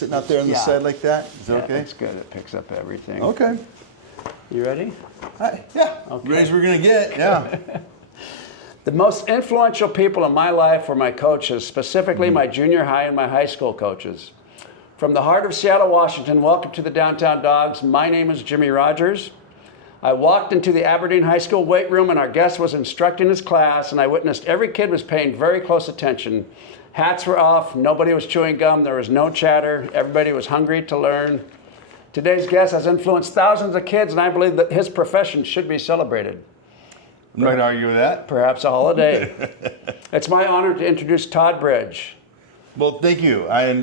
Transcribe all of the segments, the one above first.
sitting out there on the side like that? Is that okay? That's good. It picks up everything. Okay. You ready? Hi. Yeah. Okay. Ready as we're going to get. Yeah. The most influential people in my life were my coaches, specifically my junior high and my high school coaches. From the heart of Seattle, Washington, welcome to the Downtown Dogs. My name is Jimmy Rodgers. I walked into the Aberdeen High School weight room and our guest was instructing his class, and I witnessed every kid was paying very close attention. Hats were off, nobody was chewing gum, there was no chatter, everybody was hungry to learn. Today's guest has influenced thousands of kids, and I believe that his profession should be celebrated. I'm not going to argue with that. Perhaps a holiday. It's my honor to introduce Todd Bridge. Well, thank you. I'm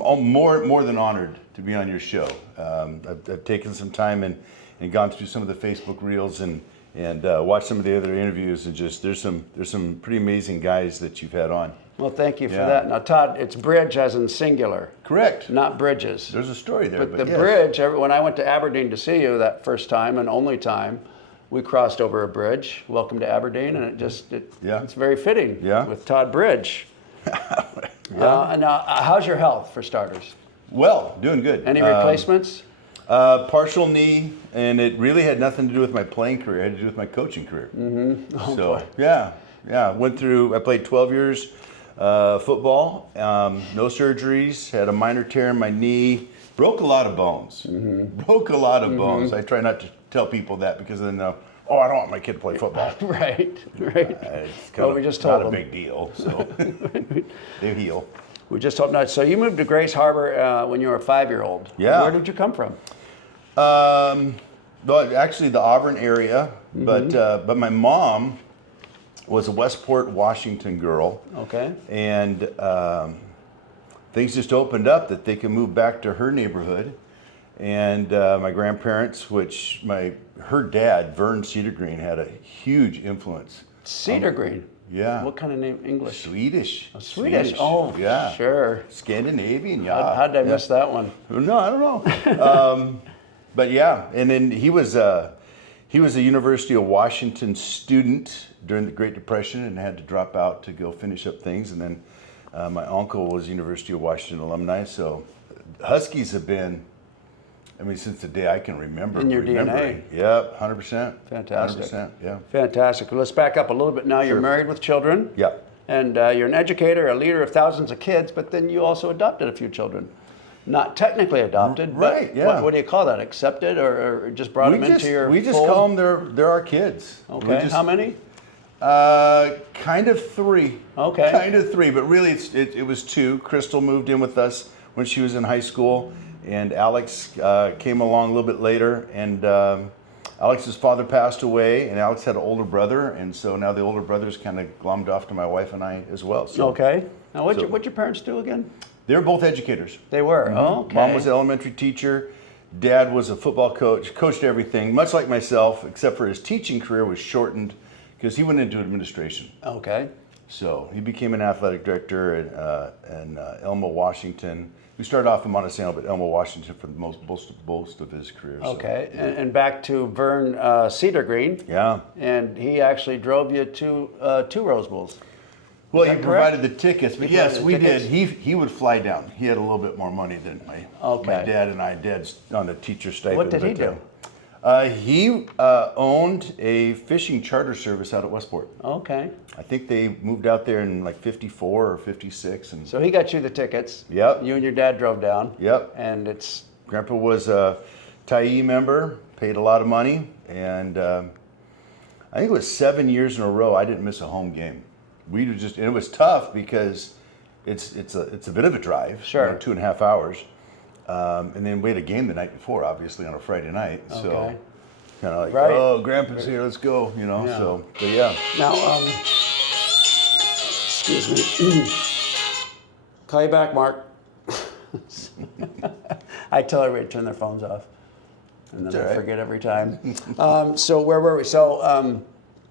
more than honored to be on your show. I've taken some time and gone through some of the Facebook reels and watched some of the other interviews, and just there's some pretty amazing guys that you've had on. Well, thank you for that. Now, Todd, it's Bridge as in singular. Correct. Not Bridges. There's a story there. But the yes. bridge, when I went to Aberdeen to see you that first time and only time, we crossed over a bridge. Welcome to Aberdeen, and it's very fitting with Todd Bridge. Now, how's your health, for starters? Well, doing good. Any replacements? Partial knee, and it really had nothing to do with my playing career. It had to do with my coaching career. Mm-hmm. Oh, so, boy. yeah. I played 12 years football, no surgeries, had a minor tear in my knee, broke a lot of bones. Mm-hmm. Broke a lot of bones. I try not to tell people that because then they'll, I don't want my kid to play football. Right. It's We just told them. Not a big deal, so they heal. We just hope not. So you moved to Grace Harbor when you were a 5-year-old. Yeah. Where did you come from? Well, actually the Auburn area, but my mom was a Westport, Washington girl. Okay. And things just opened up that they could move back to her neighborhood. And my grandparents, her dad, Vern Cedargreen, had a huge influence. Cedargreen? Yeah. What kind of name? English? Swedish. Oh, Swedish. Oh, yeah. Sure. Scandinavian, How did I miss that one? No, I don't know. But yeah, and then he was a University of Washington student during the Great Depression and had to drop out to go finish up things. And then my uncle was University of Washington alumni. So Huskies have been, since the day I can remember. In your DNA. Yep, 100%. Fantastic. 100%, yeah. Fantastic. Well, let's back up a little bit now. You're married with children. Yeah. And you're an educator, a leader of thousands of kids, but then you also adopted a few children. Not technically adopted, right, but what do you call that? Accepted or just brought them into your We just fold? call them, they're our kids. Okay, how many? Kind of 3. Okay. Kind of 3, but really it was 2. Crystal moved in with us when she was in high school, and Alex came along a little bit later, and Alex's father passed away, and Alex had an older brother, and so now the older brother's kind of glommed off to my wife and I as well. So, okay. Now, what'd your parents do again? They were both educators. They were? Mm-hmm. Oh, okay. Mom was an elementary teacher. Dad was a football coach, coached everything, much like myself, except for his teaching career was shortened because he went into administration. Okay. So he became an athletic director in Elma, Washington. We started off in Montesano, but Elma, Washington for most of his career. Okay, so. and back to Vern Cedargreen. Yeah. And he actually drove you to 2 Rose Bowls. Well, he provided the tickets, but yes, we did. He would fly down. He had a little bit more money than my dad and I did on the teacher stipend. What did he do? He owned a fishing charter service out at Westport. Okay. I think they moved out there in like 54 or 56. And so he got you the tickets. Yep. You and your dad drove down. Yep. And Grandpa was a Tyee member, paid a lot of money, and I think it was 7 years in a row I didn't miss a home game. And it was tough because it's a bit of a drive. Sure. 2.5 hours. And then we had a game the night before, obviously on a Friday night. Okay. So kind of like, oh, Grandpa's here, let's go, Yeah. So, but yeah. Now, excuse me. Call you back, Mark. I tell everybody to turn their phones off, and then I forget every time. So where were we? So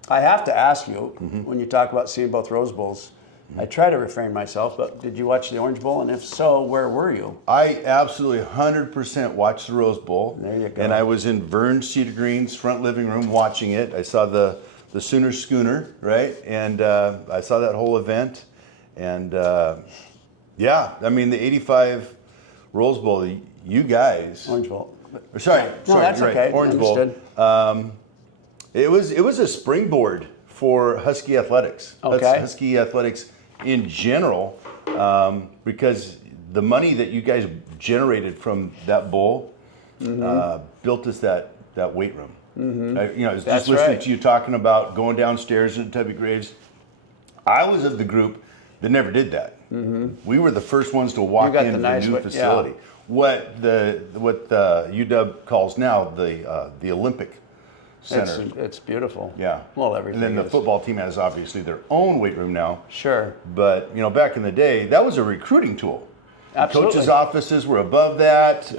I have to ask you, when you talk about seeing both Rose Bowls, I try to refrain myself, but did you watch the Orange Bowl? And if so, where were you? I absolutely 100% watched the Rose Bowl. There you go. And I was in Vern Cedargreen's front living room watching it. I saw the Sooner Schooner, right? And I saw that whole event. And Yeah, I mean the '85 Rose Bowl. You guys, Orange Bowl. sorry, that's you're okay. right, Orange Understood. Bowl. It was a springboard for Husky athletics. Okay. Husky athletics in general, because the money that you guys generated from that bowl built us that weight room. I was That's just listening right. to you talking about going downstairs into Tubby Graves. I was of the group that never did that. We were the first ones to walk got into the the nice new facility. What the UW calls now the Olympic Center. It's beautiful. Yeah. Well, everything And then the is. football team has obviously their own weight room now. Sure. But back in the day, that was a recruiting tool. Absolutely. Coaches' offices were above that.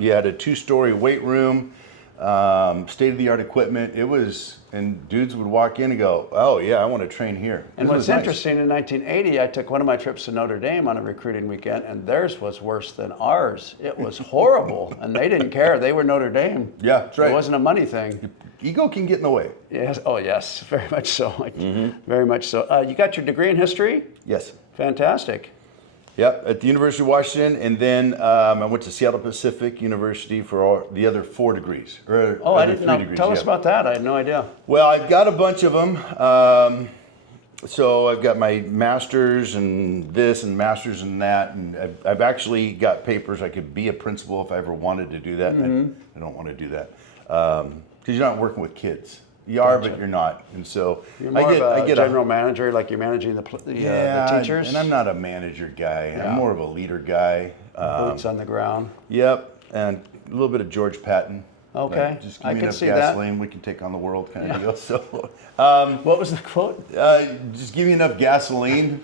You had a 2-story weight room, state-of-the-art equipment. It was, and dudes would walk in and go, "Oh yeah, I want to train here." And This what's was nice. interesting, in 1980, I took one of my trips to Notre Dame on a recruiting weekend, and theirs was worse than ours. It was horrible, and they didn't care. They were Notre Dame. Yeah, that's right. It wasn't a money thing. Ego can get in the way. Yes. Oh, yes. Very much so. Very much so. You got your degree in history? Yes. Fantastic. Yep, at the University of Washington, and then I went to Seattle Pacific University for the other 4 degrees. Or Oh, I other didn't 3 know. degrees, Tell us yeah. about that. I had no idea. Well, I've got a bunch of them. So I've got my master's and this and master's and that, and I've actually got papers. I could be a principal if I ever wanted to do that. I don't want to do that because you're not working with kids. You are, but you're not. And so You're more I of get a general manager, like you're managing the teachers. and I'm not a manager guy. Yeah. I'm more of a leader guy. Boots on the ground. Yep, and a little bit of George Patton. Okay, Like, just give I me can enough see that. gasoline, we can take on the world kind of deal. So, What was the quote? just give me enough gasoline.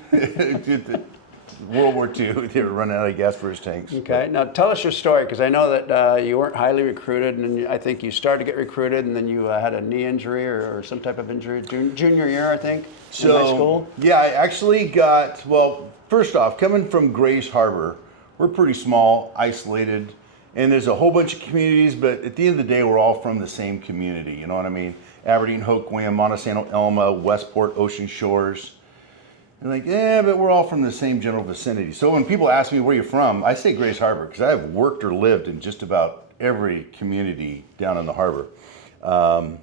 World War II, they were running out of gas for his tanks. Okay, now tell us your story, because I know that you weren't highly recruited, and I think you started to get recruited, and then you had a knee injury or some type of injury junior year, I think, in high school. Yeah, I actually got, well, first off, coming from Grays Harbor, we're pretty small, isolated, and there's a whole bunch of communities, but at the end of the day, we're all from the same community, you know what I mean? Aberdeen, Hoquiam, Montesano, Elma, Westport, Ocean Shores. And like, yeah, but we're all from the same general vicinity. So when people ask me where you're from, I say Grays Harbor because I have worked or lived in just about every community down in the harbor. But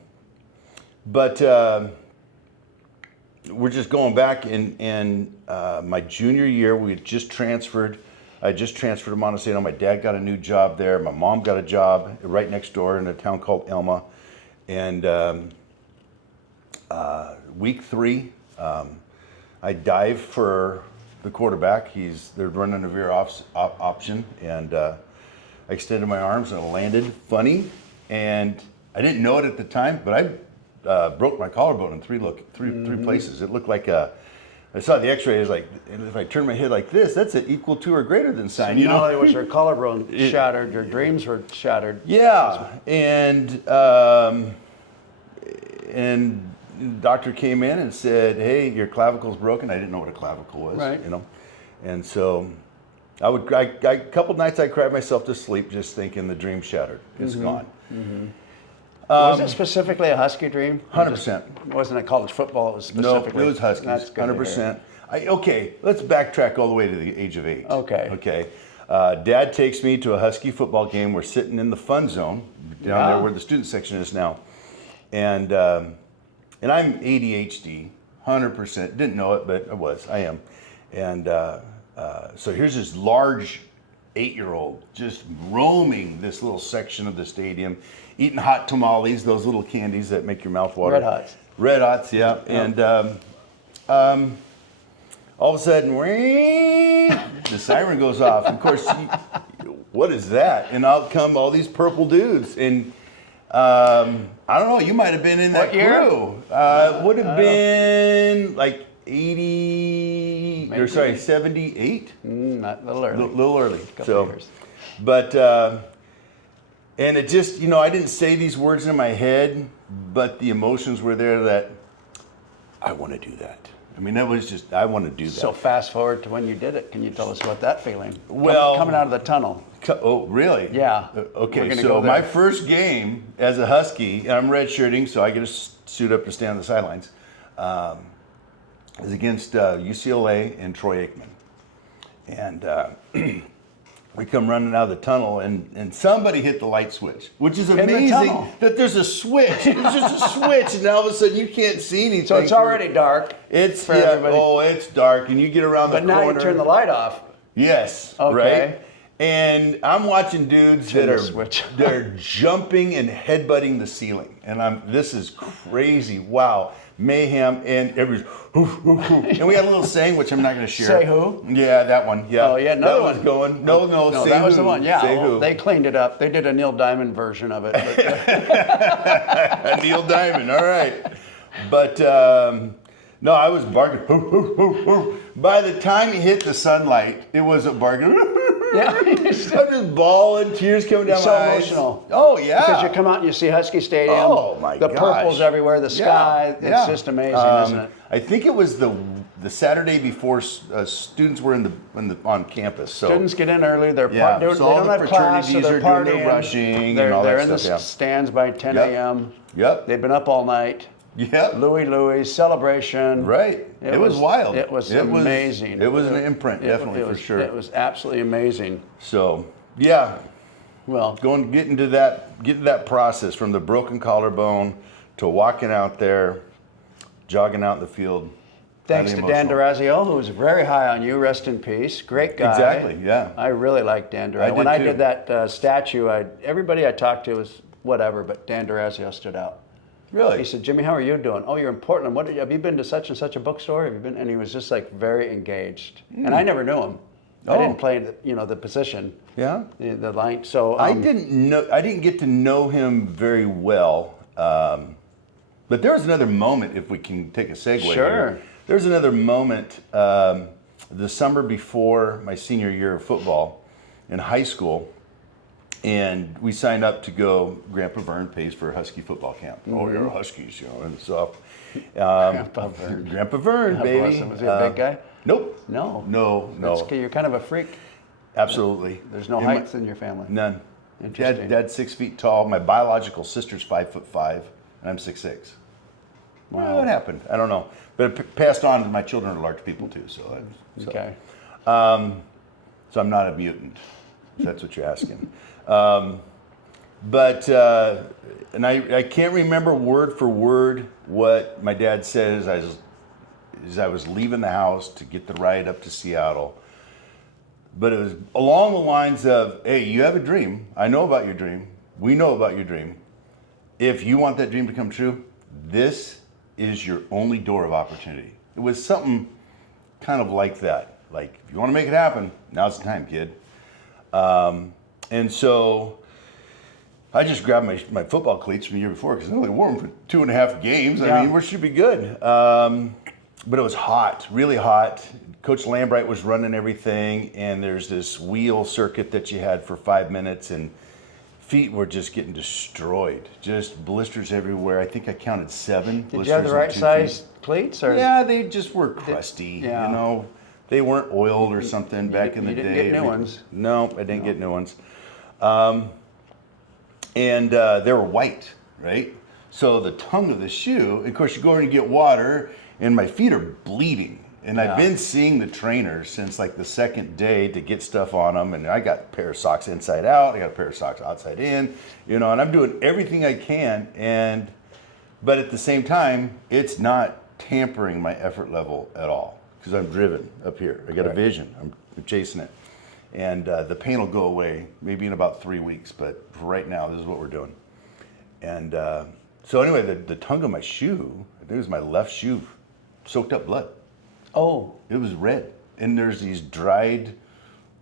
we're just going back in my junior year. We had just transferred. I just transferred to Montesano. My dad got a new job there. My mom got a job right next door in a town called Elma. And week 3, I dive for the quarterback. They're running a veer option, and I extended my arms and I landed funny. And I didn't know it at the time, but I broke my collarbone in three places. It looked like I saw the X-ray. It was like, if I turn my head like this, that's an equal to or greater than sign. Not only was your collarbone shattered, your dreams were shattered. Yeah, and the doctor came in and said, "Hey, your clavicle's broken." I didn't know what a clavicle was, Right. And so a couple nights I cried myself to sleep just thinking the dream shattered. It's gone. Was it specifically a Husky dream? 100%. It wasn't a college football. It was No, specifically. it was Huskies. That's good to hear. 100%. Okay, let's backtrack all the way to the age of 8. Okay. Okay. Dad takes me to a Husky football game. We're sitting in the fun zone down there where the student section is now, and I'm ADHD, 100%. Didn't know it, but I am. And so here's this large 8-year-old just roaming this little section of the stadium, eating hot tamales, those little candies that make your mouth water. Red Hots. Red Hots, yeah. And all of a sudden, the siren goes off. Of course, what is that? And out come all these purple dudes. And I don't know, you might have been in that What year? crew. Would have been like 80, or sorry, 78? Not a little early. Little early. Couple years. But, and it just, I didn't say these words in my head, but the emotions were there that I want to do that. I mean, that was just, I want to do that. So fast forward to when you did it. Can you tell us about that feeling? Well- coming out of the tunnel. Oh, really? Yeah. Okay, We're gonna so go there. my first game as a Husky, and I'm redshirting, so I get to suit up to stand on the sidelines, is against UCLA and Troy Aikman. And we come running out of the tunnel, and somebody hit the light switch, which is the amazing tunnel. that there's a switch. There's just a switch, and all of a sudden you can't see anything. So it's already dark. It's for everybody. Oh, it's dark, and you get around the But corner. now you turn the light off. Yes. Okay. Right. And I'm watching dudes Turn that the are switch. they're jumping and headbutting the ceiling, and this is crazy. Wow, mayhem, and everybody's and we had a little saying which I'm not going to share. Say who? Yeah, that one. Yeah. Oh, yeah, another that one. was going. No, say that who. was the one. Yeah, Say well, who. they cleaned it up. They did a Neil Diamond version of it. But, Neil Diamond. All right, but no, I was barking. By the time he hit the sunlight, it wasn't barking. yeah, I'm just bawling, tears coming down so my eyes. emotional. Oh yeah. Because you come out and you see Husky Stadium. Oh my The gosh. purple's everywhere. The sky. Yeah. It's just amazing, isn't it? I think it was the Saturday before students were on campus. So Students get in early. They're Yeah, they so all don't the have class, so fraternities they're are doing their partying. rushing They're, and all they're that in the stuff, yeah. stands by 10 Yep. a.m. Yep. They've been up all night. Yep. Louis, celebration. Right. It was wild. It was amazing. It was an imprint, definitely, for sure. It was absolutely amazing. So yeah, Well, getting to that process from the broken collarbone to walking out there, jogging out in the field. thanks to highly Dan emotional. Durazio, who was very high on you. Rest in peace. Great guy. Exactly, yeah. I really liked Dan Durazio. I did When I too. did that statue, everybody I talked to was whatever, but Dan Durazio stood out. Really? He said, "Jimmy, how are you doing? Oh, you're in Portland. Have you been to such and such a bookstore? Have you been?" And he was just like very engaged. And I never knew him. I Oh. didn't play the position. Yeah. The line. So I didn't get to know him very well, but there was another moment. If we can take a segue, Sure. here. There was another moment the summer before my senior year of football in high school, and we signed up to go. Grandpa Vern pays for a Husky football camp. Oh, you're Huskies, and so. Grandpa Vern. Grandpa Vern, God baby. bless him. Was he a big guy? Nope. No. No. That's okay. You're kind of a freak. Absolutely. There's no In my- heights in your family. None. Interesting. Dad's 6 feet tall. My biological sister's 5'5", and I'm 6'6". Well, what happened? I don't know. But it passed on to my children are large people too. So, Okay. so I'm not a mutant, if that's what you're asking. And I can't remember word for word what my dad said as I was leaving the house to get the ride up to Seattle. But it was along the lines of, hey, you have a dream. I know about your dream. We know about your dream. If you want that dream to come true, this is your only door of opportunity. It was something kind of like that. Like, if you want to make it happen, now's the time, kid. And so I just grabbed my football cleats from the year before because I only wore them for 2.5 games. Yeah. I mean, we should be good. But it was hot, really hot. Coach Lambright was running everything, and there's this wheel circuit that you had for 5 minutes, and feet were just getting destroyed. Just blisters everywhere. I think I counted 7 blisters. Did you have the on right 2 size feet. cleats? Or? Yeah, they just were crusty. Yeah. You know, they weren't oiled or something back in the you day. didn't get new ones. No, I didn't get new ones. And they were white, right? So the tongue of the shoe, of course, you go in and get water, and my feet are bleeding. And I've been seeing the trainers since like the second day to get stuff on them. And I got a pair of socks inside out. I got a pair of socks outside in, and I'm doing everything I can. But at the same time, it's not tampering my effort level at all because I'm driven up here. I got a vision. I'm chasing it. And the pain will go away maybe in about 3 weeks. But for right now, this is what we're doing. And so anyway, the tongue of my shoe, I think it was my left shoe, soaked up blood. Oh. It was red, and there's these dried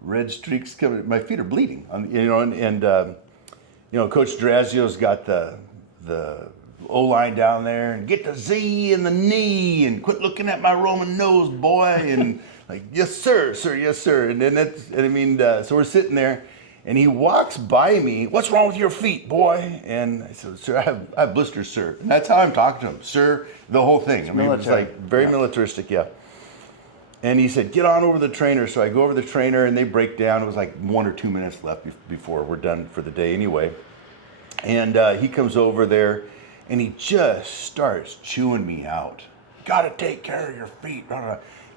red streaks coming. My feet are bleeding, and Coach Durazio's got the O-line down there, and get the Z in the knee, and quit looking at my Roman nose, boy, and like, yes sir, yes sir, and then so we're sitting there, and he walks by me. What's wrong with your feet, boy? And I said, sir, I have blisters, sir, and that's how I'm talking to him, sir, the whole thing. It's like very militaristic, yeah. And he said, get on over the trainer. So I go over the trainer, and they break down. It was like 1 or 2 minutes left before we're done for the day anyway. And he comes over there, and he just starts chewing me out. Got to take care of your feet.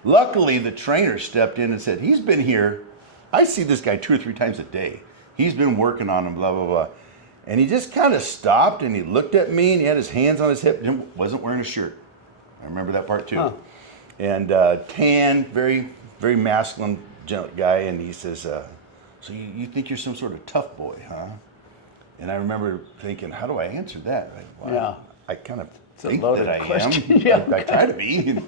Luckily, the trainer stepped in and said, he's been here. I see this guy 2 or 3 times a day. He's been working on him, blah, blah, blah. And he just kind of stopped and he looked at me and he had his hands on his hip and wasn't wearing a shirt. I remember that part too. Huh. And tan, very, very masculine guy. And he says, so you think you're some sort of tough boy, huh? And I remember thinking, how do I answer that? I kind of think that I question. am. Yeah, I try to be.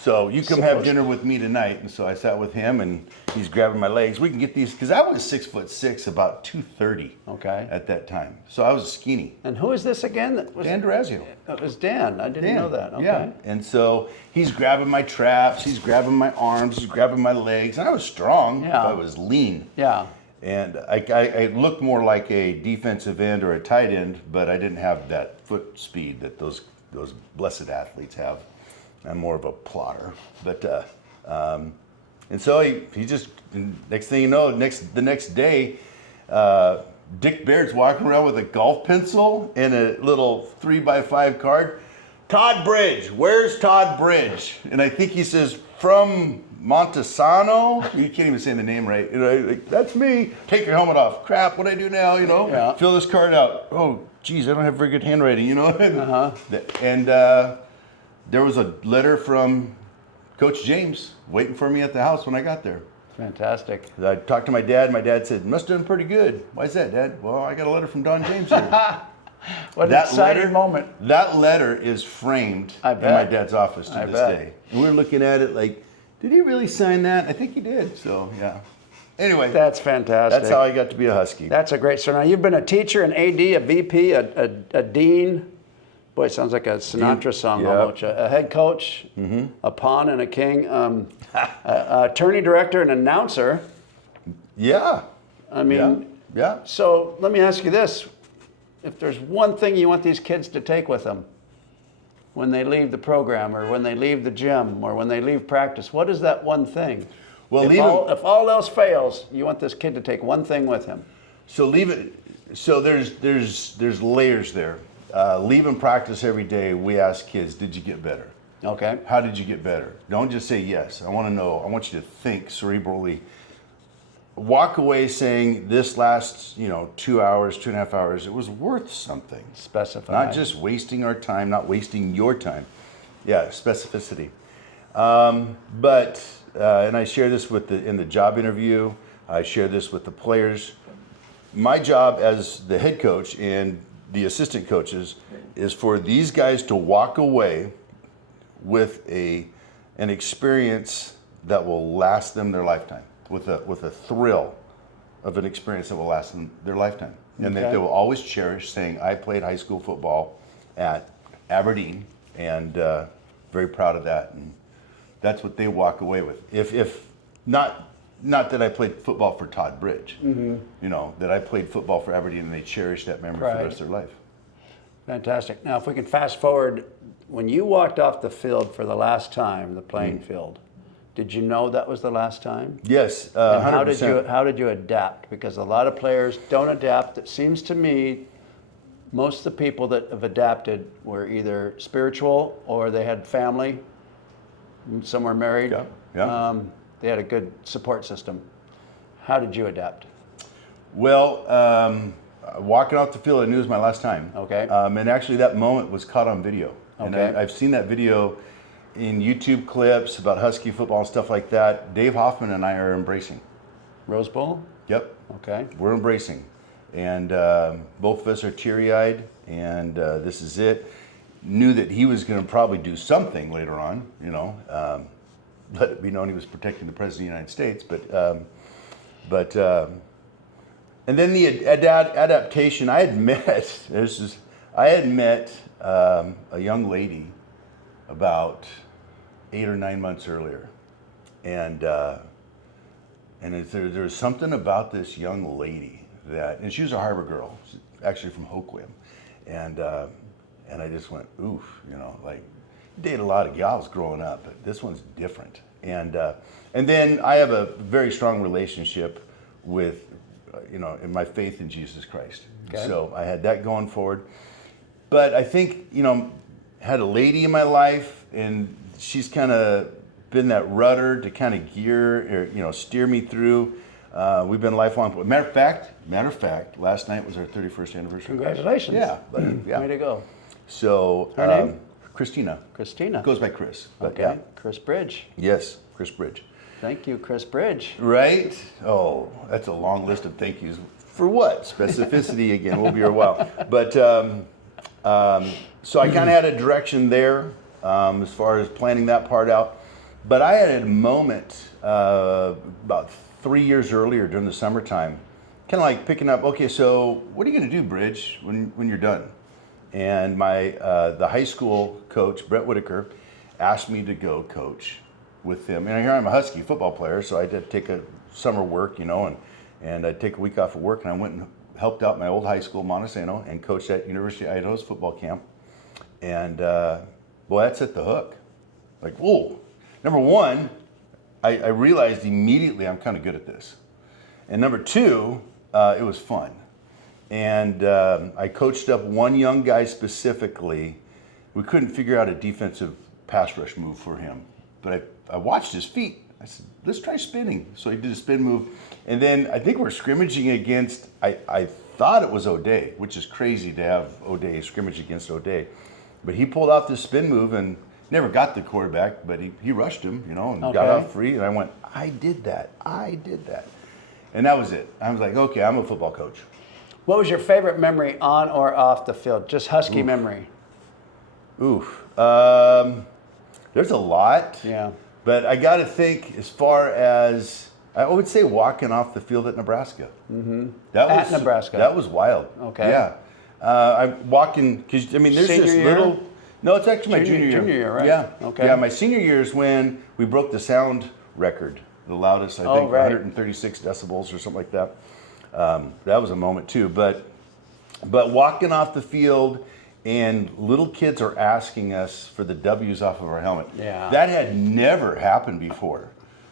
So you come have dinner with me tonight. And so I sat with him and he's grabbing my legs. We can get these, because I was 6'6", about 230 at that time. So I was skinny. And who is this again? Dan Durazio. It was Dan. I didn't know that. Okay. Yeah. And so he's grabbing my traps, he's grabbing my arms, he's grabbing my legs. And I was strong, but I was lean. Yeah. And I looked more like a defensive end or a tight end, but I didn't have that foot speed that those blessed athletes have. I'm more of a plotter. But and so he just, next thing you know, the next day, Dick Baird's walking around with a golf pencil and a little 3x5 card. Todd Bridge, where's Todd Bridge? And I think he says, from Montesano. You can't even say the name right. You know, like, that's me. Take your helmet off. Crap, what do I do now? You know, fill this card out. Oh, geez, I don't have very good handwriting. You know, and there was a letter from Coach James waiting for me at the house when I got there. Fantastic. I talked to my dad. My dad said, "Must have done pretty good." Why is that, Dad? Well, I got a letter from Don James here. What an exciting moment. That letter is framed in my dad's office to this day. And we're looking at it like, did he really sign that? I think he did. So, yeah. Anyway. That's fantastic. That's how I got to be a Husky. That's a great story. Now, you've been a teacher, an AD, a VP, a dean. Boy, it sounds like a Sinatra song almost. A head coach, a pawn and a king, attorney director, an announcer. Yeah. I mean, yeah. So let me ask you this. If there's one thing you want these kids to take with them when they leave the program or when they leave the gym or when they leave practice, what is that one thing? Well, if all else fails, you want this kid to take one thing with him. So leave it. So there's layers there. Leaving practice every day, we ask kids, did you get better? Okay. How did you get better? Don't just say yes. I want to know. I want you to think cerebrally. Walk away saying this last, 2 hours, 2.5 hours, it was worth something. Specify. Not just wasting our time, not wasting your time. Yeah, specificity. And I share this in the job interview. I share this with the players. My job as the head coach and the assistant coaches is for these guys to walk away with an experience that will last them their lifetime. With a thrill of an experience that will last them their lifetime. And that they will always cherish saying, I played high school football at Aberdeen, and very proud of that. And that's what they walk away with. If not that I played football for Todd Bridge, that I played football for Aberdeen and they cherish that memory for the rest of their life. Fantastic. Now, if we can fast forward, when you walked off the field for the last time, the playing field, did you know that was the last time? Yes, 100%. How did you adapt? Because a lot of players don't adapt. It seems to me most of the people that have adapted were either spiritual or they had family, some were married. They had a good support system. How did you adapt? Well, walking off the field, I knew it was my last time. Okay. And actually that moment was caught on video. And Okay. I've seen that video in YouTube clips about Husky football and stuff like that. Dave Hoffman and I are embracing. Rose Bowl? Yep. Okay. We're embracing. And both of us are teary-eyed, and this is it. Knew that he was going to probably do something later on, let it be known he was protecting the President of the United States. And then the adaptation, I had met a young lady about 8 or 9 months earlier, and there's something about this young lady and she was a Harbor girl, actually from Hoquiam, and I just went, oof, dated a lot of gals growing up, but this one's different, and then I have a very strong relationship with, in my faith in Jesus Christ, so I had that going forward, but I think, had a lady in my life, and she's kind of been that rudder to kind of gear, or, steer me through. We've been lifelong. Matter of fact, last night was our 31st anniversary. Congratulations. Yeah, yeah. Way to go. So, Her name? Christina. Christina. Goes by Chris. But Okay. yeah. Chris Bridge. Yes, Chris Bridge. Thank you, Chris Bridge. Right? Oh, that's a long list of thank yous. For what? Specificity again. We'll be here a while. But so I kind of had a direction there as far as planning that part out. But I had a moment about 3 years earlier during the summertime, kind of like picking up, okay, so what are you going to do, Bridge, when you're done? And the high school coach, Brett Whitaker, asked me to go coach with him. And here I'm a Husky football player, so I did take a summer work, and I'd take a week off of work, and I went and helped out my old high school, Montesano, and coached at University of Idaho's football camp. And boy, that set the hook. Like, whoa. Number one, I realized immediately I'm kind of good at this. And number two, it was fun. And I coached up one young guy specifically. We couldn't figure out a defensive pass rush move for him. But I watched his feet. I said, let's try spinning. So he did a spin move. And then I think we're scrimmaging against, I thought it was O'Day, which is crazy to have O'Day scrimmage against O'Day. But he pulled off this spin move and never got the quarterback, but he rushed him, and got off free. And I went, I did that. And that was it. I was like, okay, I'm a football coach. What was your favorite memory on or off the field? Just Husky memory. Oof. There's a lot. Yeah. But I got to think as far as, I would say walking off the field at Nebraska. Mm-hmm. At Nebraska. That was wild. Okay. Yeah. I'm walking, because, there's Senior this year? little, no, it's actually my junior year. Junior year, right. Yeah. Okay. Yeah, my senior year is when we broke the sound record, the loudest, I think, right. 136 decibels or something like that. That was a moment too. But walking off the field, and little kids are asking us for the W's off of our helmet. Yeah. That had never happened before.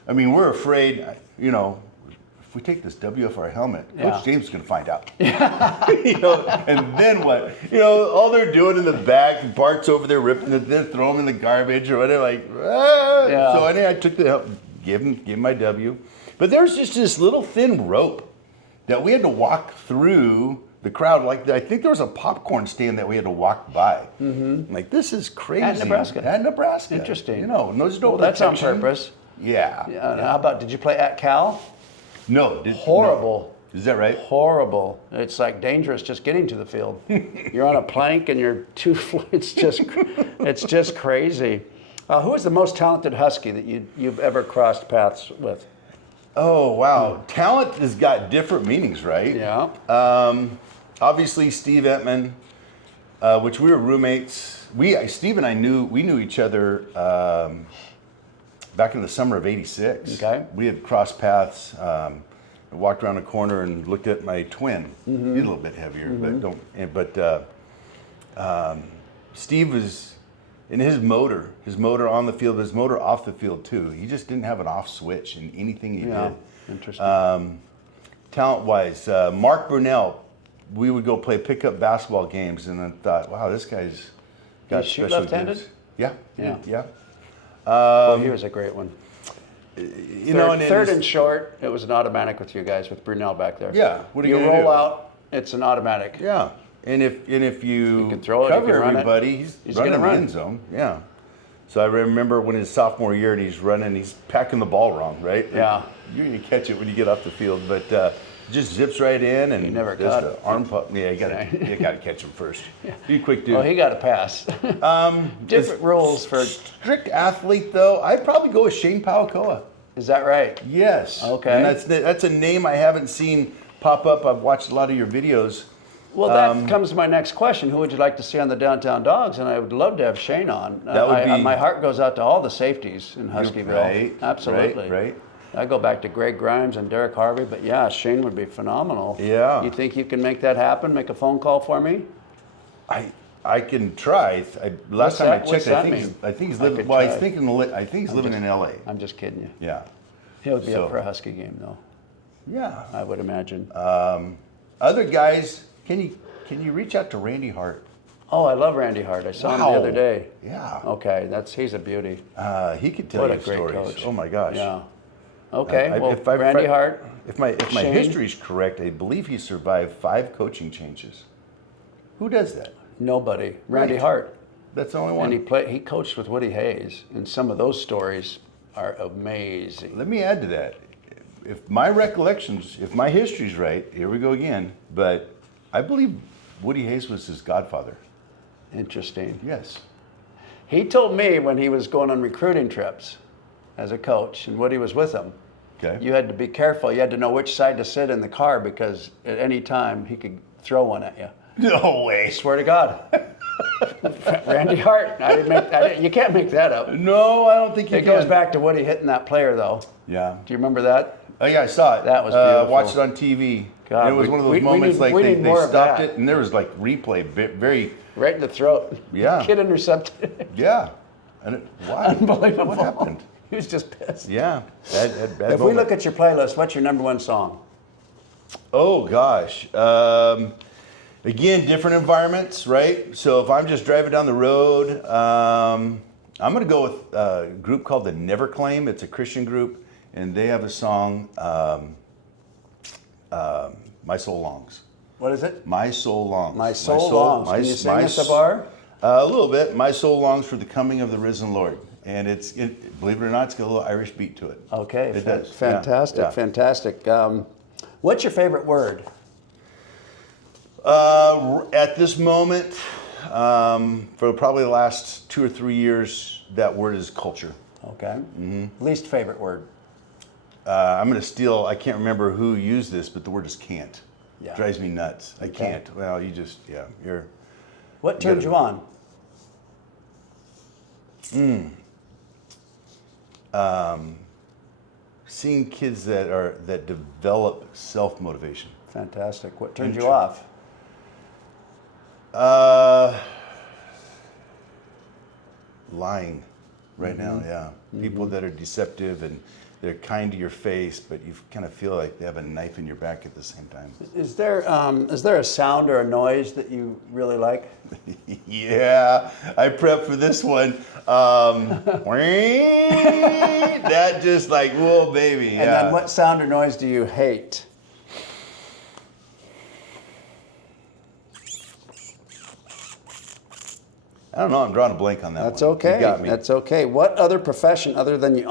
I mean, we're afraid, if we take this W off our helmet, Coach James is going to find out. And then what? All they're doing in the back, Bart's over there ripping it, they're throwing in the garbage or whatever, like, ah. Yeah. So anyway, I took the helmet, gave him my W. But there's just this little thin rope that we had to walk through the crowd. Like, I think there was a popcorn stand that we had to walk by. Mm-hmm. Like, this is crazy. At Nebraska. At Nebraska. Interesting. There's no that's on protection. purpose. Yeah. How about, did you play at Cal? No. Horrible. No. Is that right? Horrible. It's like dangerous just getting to the field. You're on a plank and you're it's just crazy. Who is the most talented Husky that you've ever crossed paths with? Oh, wow. Talent has got different meanings, right? Yeah. Obviously, Steve Ettman, which we were roommates. Steve and I knew each other back in the summer of '86. Okay. We had crossed paths. I walked around a corner and looked at my twin. Mm-hmm. He's a little bit heavier, but Steve was in his motor on the field, his motor off the field too. He just didn't have an off switch in anything he did. Interesting. Talent-wise, Mark Brunell, we would go play pickup basketball games, and I thought, wow, this guy's got shoot special left-handed? gifts. Yeah. He was a great one. And Third and short, it was an automatic with you guys, with Brunel back there. Yeah. What are you You gonna roll do? out, it's an automatic. Yeah. And if you can throw it, you cover can run it. everybody, he's running gonna the run. end zone. Yeah. So I remember when his sophomore year and he's running, he's packing the ball wrong, right? Yeah. You're going to catch it when you get off the field, but just zips right in and He never does caught the it. arm pump. Yeah, you got to catch him first. Be a quick dude. Well, he got a pass. Different rules for. Strict athlete though, I'd probably go with Shane Pauakoa. Is that right? Yes. Okay. And that's a name I haven't seen pop up. I've watched a lot of your videos. Well, that comes to my next question. Who would you like to see on the Downtown Dogs? And I would love to have Shane on. That would be- my heart goes out to all the safeties in Huskyville. Right. Absolutely. Right. I go back to Greg Grimes and Derek Harvey, but yeah, Shane would be phenomenal. Yeah. You think you can make that happen? Make a phone call for me? I can try. Last time I What's checked, that I mean? think he's I living. could Well, try. I think he's living in L.A. I'm just kidding you. Yeah. He would be So- up for a Husky game, though, Yeah. I would imagine. Other guys, can you reach out to Randy Hart? Oh, I love Randy Hart. I saw him the Wow. other day. Yeah. Okay, he's a beauty. He could tell What you a great stories. coach. Oh my gosh. Yeah. Okay, If Randy Hart. If my Shane. history is correct, I believe he survived 5 coaching changes. Who does that? Nobody. Randy Right. Hart. That's the only one. And he coached with Woody Hayes, and some of those stories are amazing. Let me add to that. If my recollections, if my history's right, here we go again, but I believe Woody Hayes was his godfather. Interesting. Yes. He told me when he was going on recruiting trips as a coach, and Woody was with him, Okay. you had to be careful. You had to know which side to sit in the car because at any time he could throw one at you. No way. Swear to God. Randy Hart. You can't make that up. No, I don't think you It can. goes back to Woody hitting that player, though. Yeah. Do you remember that? Oh yeah, I saw it. That was beautiful. Watched it on TV. God, and it was one of those moments like we they need more of stopped that. it, and there was like replay, very, Right in the throat. Yeah. Kid intercepted. yeah. And why? Unbelievable. What happened? He was just pissed. Yeah. Bad If we look at your playlist, what's your number one song? Oh gosh. Again, different environments, right? So if I'm just driving down the road, I'm going to go with a group called the Never Claim. It's a Christian group, and they have a song, My Soul Longs. What is it? My Soul Longs. My Soul Longs. Can you sing at the bar? A little bit. My soul longs for the coming of the risen Lord. And believe it or not, it's got a little Irish beat to it. Okay. It does. Fantastic. Yeah. Fantastic. What's your favorite word? At this moment, for probably the last 2 or 3 years, that word is culture. Okay. Least favorite word? I'm going to steal, I can't remember who used this, but the word is can't. Yeah. Drives me nuts. I Okay. can't. Well, you're... What turns you on? Seeing kids that develop self-motivation. Fantastic. What turns you off? Lying right now, yeah. People that are deceptive and they're kind to your face, but you kind of feel like they have a knife in your back at the same time. Is there a sound or a noise that you really like? Yeah, I prepped for this one. That just like, whoa, baby. And then what sound or noise do you hate? I don't know. I'm drawing a blank on that That's one. okay. You got me. That's okay. What other profession other than your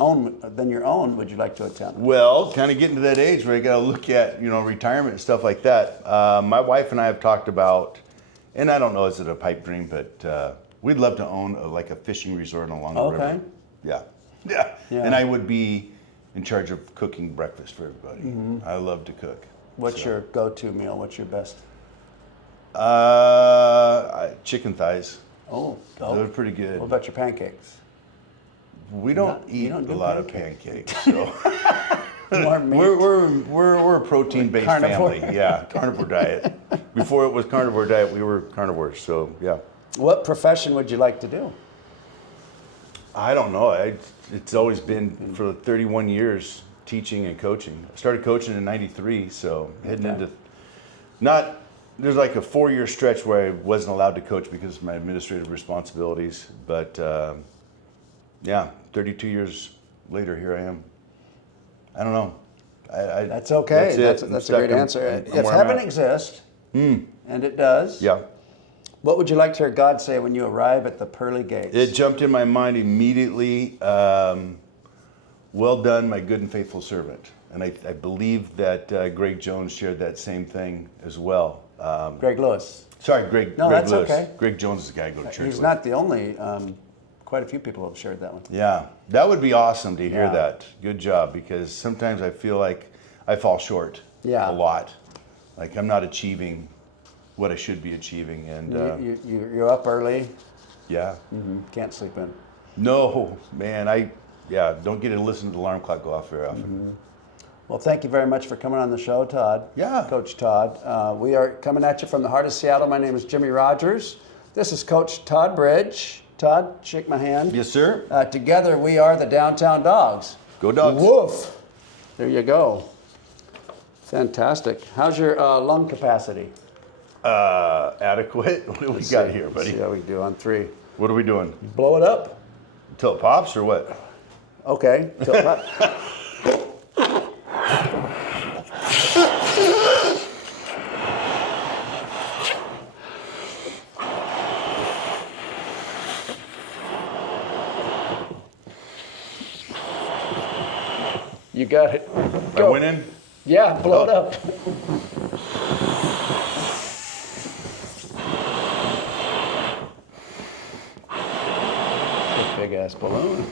own would you like to attempt? Well, kind of getting to that age where you got to look at, retirement and stuff like that. My wife and I have talked about, and I don't know, is it a pipe dream, but we'd love to own a fishing resort along the river. Okay. Yeah. Yeah. And I would be in charge of cooking breakfast for everybody. I love to cook. What's your go-to meal? What's your best? Chicken thighs. Oh, They're pretty good. What about your pancakes? We don't You eat don't do a lot pancakes. of pancakes, so More meat? we're a protein-based Carnivore. family. Yeah, carnivore diet. Before it was carnivore diet, we were carnivores. So yeah. What profession would you like to do? I don't know. It's always been for 31 years teaching and coaching. I started coaching in '93, so heading Okay. into there's like a 4-year stretch where I wasn't allowed to coach because of my administrative responsibilities. But 32 years later, here I am. I don't know. That's okay. That's it. That's a great answer. I'm If where I'm heaven at. exists, and it does, Yeah. what would you like to hear God say when you arrive at the pearly gates? It jumped in my mind immediately. Well done, my good and faithful servant. And I believe that Greg Jones shared that same thing as well. Greg Lewis. Sorry, Greg. No, Greg that's Lewis. okay. Greg Jones is the guy I go to church He's with. not the only. Quite a few people have shared that one. Yeah, that would be awesome to hear Yeah. that. Good job, because sometimes I feel like I fall short Yeah. a lot. Like I'm not achieving what I should be achieving, and You're up early. yeah. Can't sleep in. No, man, don't get to listen to the alarm clock go off very often. Well, thank you very much for coming on the show, Todd. Yeah. Coach Todd. We are coming at you from the heart of Seattle. My name is Jimmy Rodgers. This is Coach Todd Bridge. Todd, shake my hand. Yes, sir. Together we are the Downtown Dogs. Go Dogs. Woof. There you go. Fantastic. How's your lung capacity? Adequate. What do we got here, buddy? See how we do on 3. What are we doing? Blow it up. Till it pops or what? Okay. You got it. I went in? Yeah, blow it up. Big ass balloon.